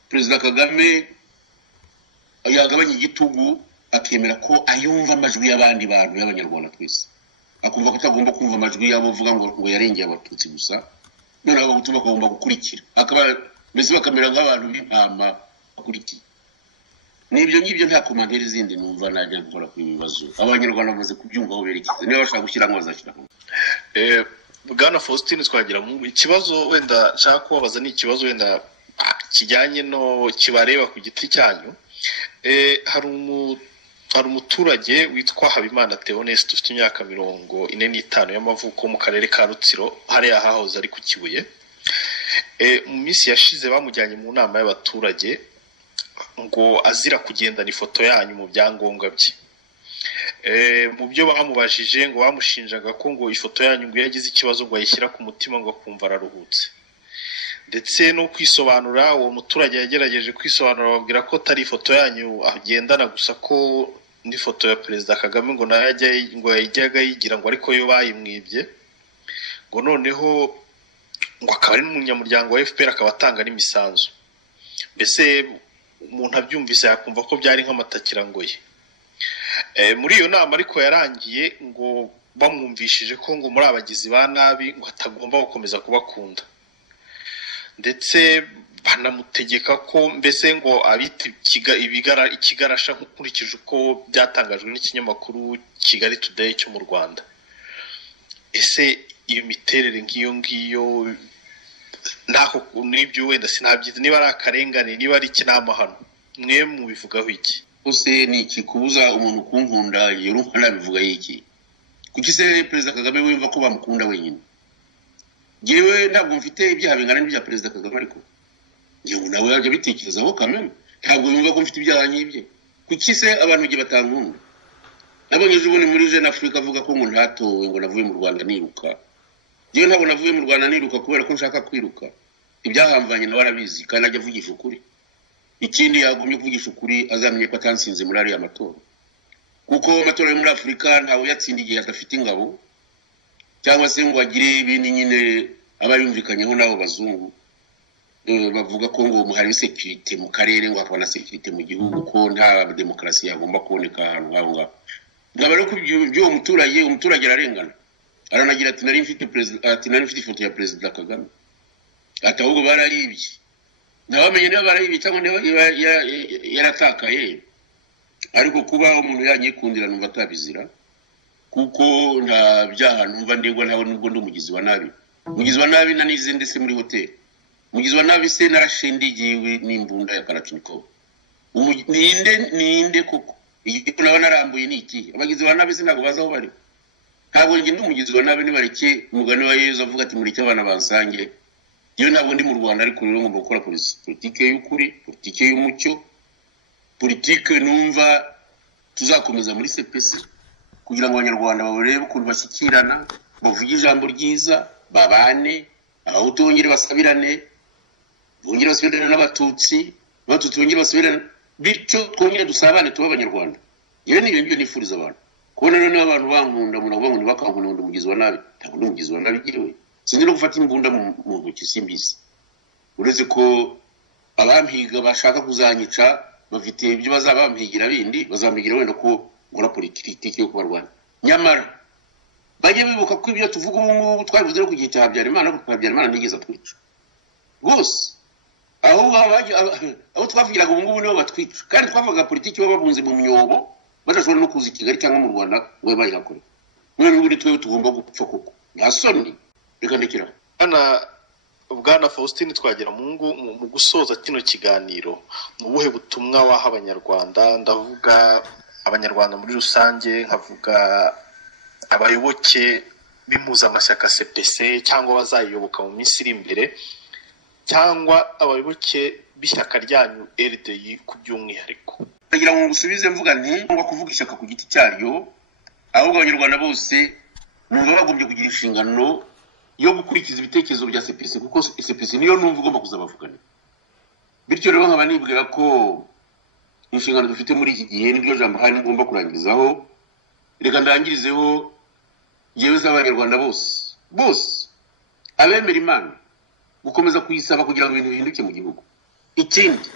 Perezida Kagame yagabanya igitugu akemera ko ayumva amajwi y'abandi bantu y'abanyarwanda twese, akumva ko atagomba kumva amajwi yabo uvuga ngo yarengeye abatutsi gusa, none abahutu bakagomba gukurikira, mbese bakamera nk'abantu b'intama bakurikiye. N'ibyo ngibyo nta komanderi zindi numva najya gukora ku bibazo. Abanyarwanda bamaze kubyumva aho berekeza, niba bashaka gushyira ngo bazashyiraho. Bwana Faustin Twagiramungu, ikibazo wenda nshaka kubabaza ni ikibazo wenda kijyanye no kibareba ku giti cyanyu. Hari umuturage witwa Habimana Theoneste ufite imyaka 45 y'amavuko mu karere ka Rutsiro, hariya hahoze ari ku Kibuye. Mu minsi yashize bamujyanye mu nama y'abaturage ngo azira kugendana ifoto yanyu mu byangombwa bye. Mu byo bamubajije ngo bamushinjaga ko ngo ifoto yanyu ngo yagize ikibazo ngo ayishyira ku mutima ngo akumva araruhutse. Ndetse no kwisobanura, uwo muturage yagerageje kwisobanura babwira ko tari ifoto yanyu agendana gusa, ko ni foto ya Perezida Kagame ngo yajyaga yigira ngo ariko yo bayimwibye, ngo noneho ngo akaba ari n'umunyamuryango wa FPR akaba atanga n'imisanzu. Mbese umuntu abyumvise yakumva ko byari nk'amatakirangoye. Muri iyo nama ariko yarangiye ngo bamwumvishije ko ngo muri abagizi ba nabi ngo atagomba gukomeza kubakunda. Ndetse banamutegeka ko mbese ngo abita ikigarasha nkurikije uko byatangajwe n'ikinyamakuru Kigali Today cyo mu Rwanda. Ese iyo miterere ngiyo nako n'ibyo wenda sinabyize niba ari akarengane niba ari ikinamahano mwe mubivugaho iki? Ose ni ikikubuza umuntu kunkunda y'urumva nabivuga yiki? Kuki se Perezida Kagame wumva ko bamukunda wenyine? Jewe ntabwo mfite ibyaha bingana n'ibya Perezida Kagame, ariko yewe nawe yaje bitekerezaho Kagame ntabwo yumva ko mfite ibyaha nk'ibye. Kuki se abantu giye batankunda? Nabonye ejo bundi muri Jeune Afrique avuga ko ngo ntatowe ngo navuye mu Rwanda niruka. Jewe ntabwo navuye mu Rwanda niruka kubera ko nshaka kwiruka. Ibyahamvanye nawe arabizi kandi ajya avugisha ukuri. Ikindi yagumye kuvugisha ukuri azamenye ko atansinze muri ariya matora, kuko amatora yo muri Afrika ntawe yatsindiye adafite ingabo cyangwa se ngo agire ibindi nyine abayumvikanyeho nabo bazungu bavuga ko ngo hari security mu karere ngo hakaba na security mu gihugu ko nta demokarasi yagomba kuboneka ahantu ngaho. Ngabaro ko byo umuturage ararengana, aranagira ati nari mfite president, ati nari mfite ifoto ya Perezida Kagame, ati ahubwo bararibye. Nabamenye niba barayibye cyangwa niba yaratakaye, ariko kuba umuntu yanyikundira numva atabizira kuko nta byaha numva ndegwa ntaho nubwo ndumugizi wa nabi. Mugizi wa nabi na nizinde se muri hotel. Mugizi wa nabi se narashindigiwe n'imbunda ya Kalashnikov. Ninde koko igiko naba narambuye niki? Abagizi wa nabi se ntago bazaho bari. Ntabwo ngi ndumugizi wa nabi nibareke umugani wa Yesu avuga ati mureke abana bansange. Iyo ntabwo ndi mu Rwanda, ariko rero ngomba gukora politike y'ukuri, politike y'umucyo, politike numva tuzakomeza muri CPC kugira ngo abanyarwanda barebe ukuntu bashyikirana, bavuge ijambo ryiza, babane, aho tongere basabirane, bongere basubirane n'abatutsi, n'abatutsi bongere basubirane, bityo twongere dusabane tuba abanyarwanda. Yewe ni ibyo nifuriza abantu. Kubona rero n'abantu bankunda umuntu avuga ngo nibakankunda ngo umugizi wa nabi, ntabwo ndi umugizi wa nabi giwe. Sindi no gufata imbunda mu ntoki simbizi. Uretse ko abampiga bashaka kuzanyica bafite ibyo bazabampigira bindi, bazampigira wenda ko ngora politiki yo kubarwana. Nyamara bajye bibuka ko ibyo tuvuga ubu twabivuze no kugihe cya Habyarimana, ko Habyarimana ntigeze atwica rwose. Aho twavugiraga ubu ngubu nibo batwica, kandi twavuga politiki babunze mu myobo badashobora no kuza i Kigali cyangwa mu Rwanda ngo bayihakore. None ubu twe tugomba gupfa koko, nta soni. Reka ndekera Bwana Faustin Twagiramungu, mu gusoza kino kiganiro mu buhe butumwa waha abanyarwanda? Ndavuga abanyarwanda muri rusange, nkavuga abayoboke b'impuzamashyaka CPC cyangwa bazayiyoboka mu minsi iri imbere, cyangwa abayoboke b'ishyaka ryanyu RDI ku by'umwihariko. Ndagira ngo ngusubize mvuga nti ngo kuvuga ishyaka ku giti cyaryo, ahubwo abanyarwanda bose numva bagombye kugira inshingano yo gukurikiza ibitekerezo bya CPC, kuko CPC niyo numva ugomba kuzabavugana. Bityo rero nkaba nibwira ko inshingano dufite muri iki gihe nibyo jambo hari ngomba kurangirizaho. Reka ndangirizeho yewe z'abanyarwanda bose abemera Imana gukomeza kuyisaba kugira ngo ibintu bihinduke mu gihugu. Ikindi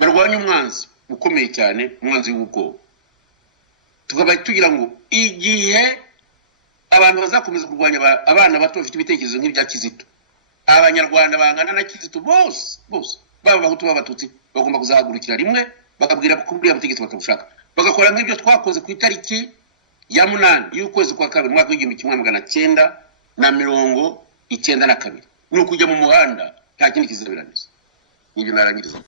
barwanye umwanzi ukomeye cyane, umwanzi w'ubwoba. Tukaba tugira ngo igihe abantu bazakomeza kurwanya abana bato bafite ibitekerezo nk'ibya Kizito, abanyarwanda bangana na Kizito bose baba Abahutu b'Abatutsi bagomba kuzahagurukira rimwe bakabwira ko buriya butegetsi batabushaka, bagakora nk'ibyo twakoze ku itariki ya 8 y'ukwezi kwa kabiri mwaka w'1992 ni ukujya mu muhanda, nta kindi kizabiraniza. Nibyo narangiriza.